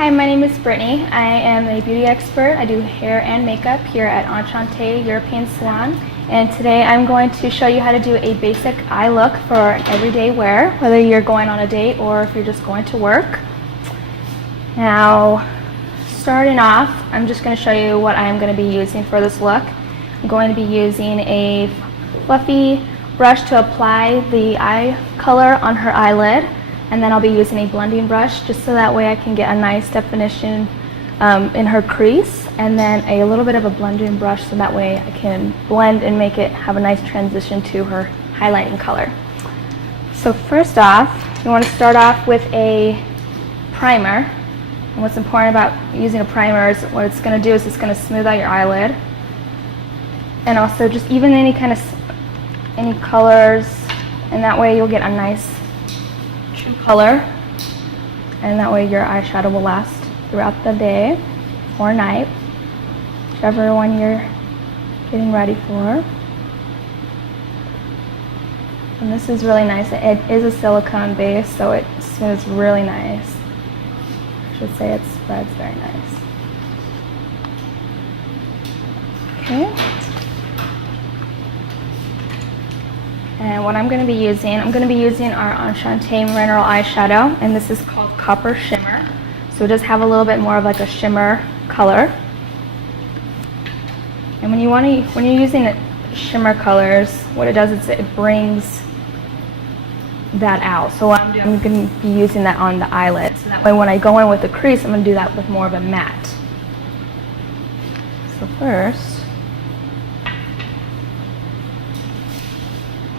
Hi, my name is Brittany. I am a beauty expert. I do hair and makeup here at Enchante European Salon. And today I'm going to show you how to do a basic eye look for everyday wear, whether you're going on a date or if you're just going to work. Now, starting off, I'm just going to show you what I'm going to be using for this look. I'm going to be using a fluffy brush to apply the eye color on her eyelid. And then I'll be using a blending brush just so that way I can get a nice definition in her crease, and then a little bit of a blending brush so that way I can blend and make it have a nice transition to her highlighting color. So first off, you want to start off with a primer. And what's important about using a primer is what it's going to do is it's going to smooth out your eyelid, and also just even any colors, and that way you'll get a nice color, and that way your eyeshadow will last throughout the day or night, whichever one you're getting ready for. And this is really nice. It is a silicone base, so it smooths really nice. I should say it spreads very nice. Okay. And what I'm going to be using our Enchante Mineral Eyeshadow, and this is called Copper Shimmer. So it does have a little bit more of like a shimmer color. And when you're using shimmer colors, what it does is it brings that out. So what I'm doing, I'm going to be using that on the eyelid. So that way when I go in with the crease, I'm going to do that with more of a matte. So first,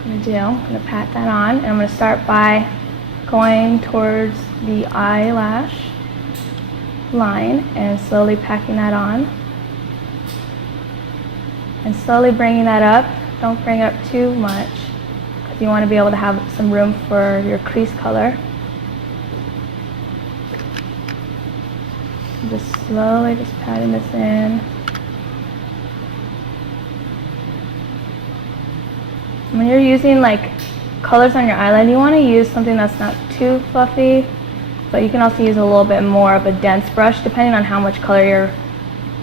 I'm going to pat that on, and I'm going to start by going towards the eyelash line and slowly packing that on, and slowly bringing that up. Don't bring it up too much because you want to be able to have some room for your crease color. Just slowly just patting this in. When you're using like colors on your eyelid, you want to use something that's not too fluffy, but you can also use a little bit more of a dense brush depending on how much color you're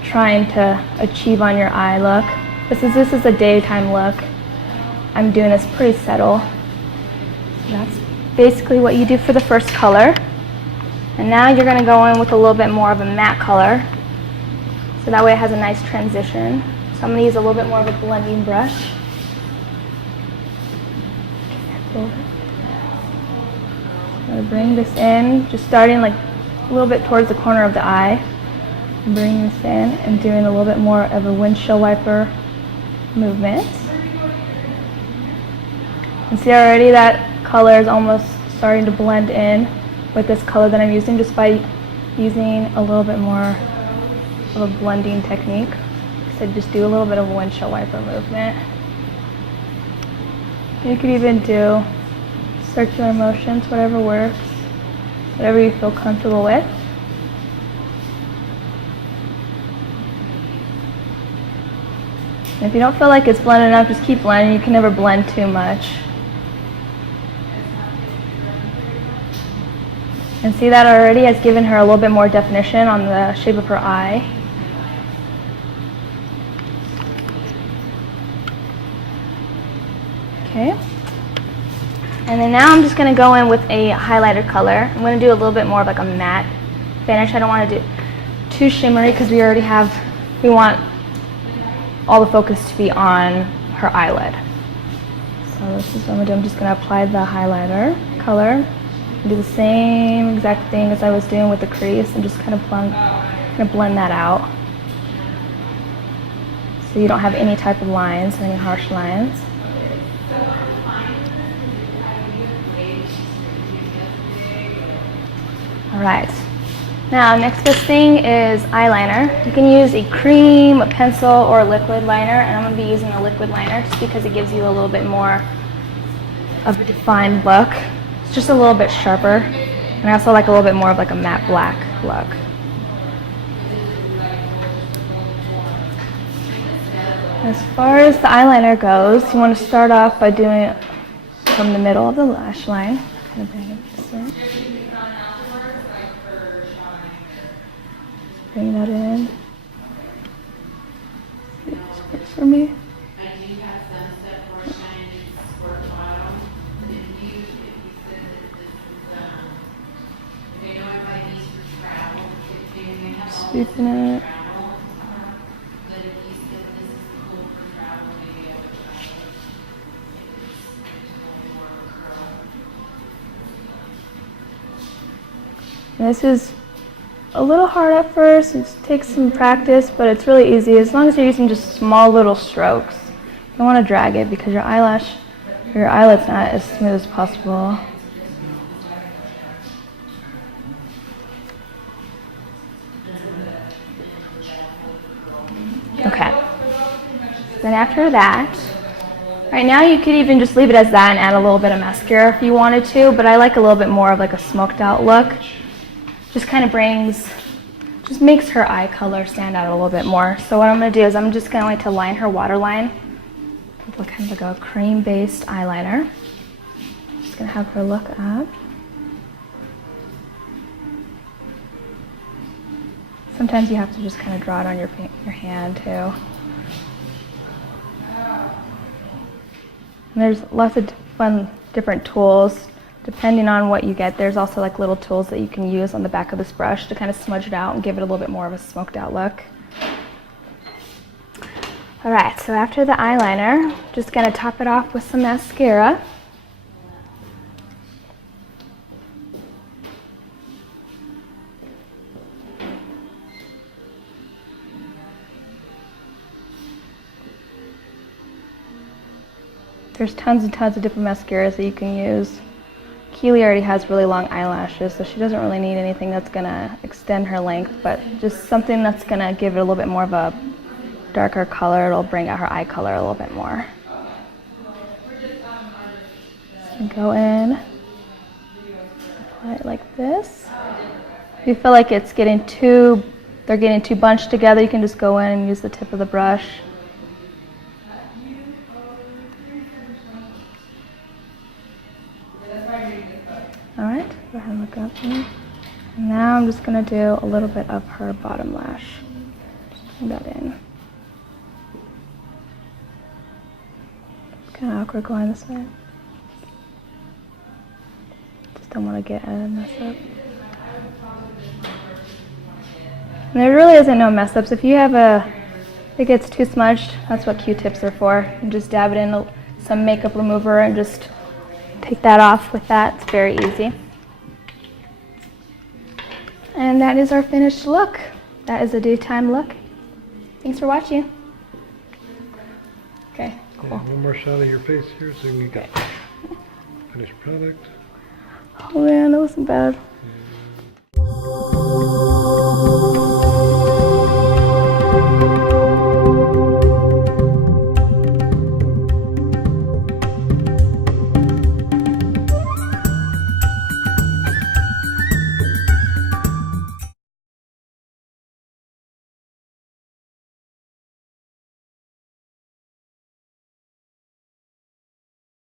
trying to achieve on your eye look. This is a daytime look. I'm doing this pretty subtle. So that's basically what you do for the first color. And now you're going to go in with a little bit more of a matte color, so that way it has a nice transition. So I'm going to use a little bit more of a blending brush. I'm going to bring this in, just starting like a little bit towards the corner of the eye. Bring this in and doing a little bit more of a windshield wiper movement. And see already that color is almost starting to blend in with this color that I'm using just by using a little bit more of a blending technique. So just do a little bit of a windshield wiper movement. You could even do circular motions, whatever works, whatever you feel comfortable with. And if you don't feel like it's blended enough, just keep blending. You can never blend too much. And see that already has given her a little bit more definition on the shape of her eye. Okay, and then now I'm just going to go in with a highlighter color. I'm going to do a little bit more of like a matte finish. I don't want to do too shimmery because we want all the focus to be on her eyelid. So this is what I'm going to do. I'm just going to apply the highlighter color and do the same exact thing as I was doing with the crease, and just kind of blend that out so you don't have any type of lines, any harsh lines. Alright, now next best thing is eyeliner. You can use a cream, a pencil, or a liquid liner, and I'm going to be using a liquid liner just because it gives you a little bit more of a defined look. It's just a little bit sharper, and I also like a little bit more of like a matte black look. As far as the eyeliner goes, you want to start off by doing it from the middle of the lash line. Kind of bring it this way. bring that in. See if this works for me. Sweeping it. This is a little hard at first. It takes some practice, but it's really easy as long as you're using just small little strokes. You don't want to drag it because your eyelet's not as smooth as possible. Okay. Then after that, right now you could even just leave it as that and add a little bit of mascara if you wanted to, but I like a little bit more of like a smoked out look. Just kind of just makes her eye color stand out a little bit more. So what I'm going to do is I'm just going to line her waterline with kind of like a cream-based eyeliner. Just going to have her look up. Sometimes you have to just kind of draw it on your hand too. And there's lots of fun different tools. Depending on what you get, there's also like little tools that you can use on the back of this brush to kind of smudge it out and give it a little bit more of a smoked out look. Alright, so after the eyeliner, just going to top it off with some mascara. There's tons and tons of different mascaras that you can use. Keely already has really long eyelashes, so she doesn't really need anything that's going to extend her length, but just something that's going to give it a little bit more of a darker color. It'll bring out her eye color a little bit more. So go in, apply it like this. If you feel like they're getting too bunched together, you can just go in and use the tip of the brush. Alright, go ahead and look up here. And now I'm just going to do a little bit of her bottom lash. Just bring that in. It's kind of awkward going this way. Just don't want to get a mess up. And there really isn't no mess ups. If it gets too smudged, that's what Q-tips are for. You just dab it in some makeup remover and just take that off with that. It's very easy. And that is our finished look. That is a daytime look. Thanks for watching. Okay, cool. Yeah, one more shot of your face here so we can get finished product. Oh man, that wasn't bad. Yeah.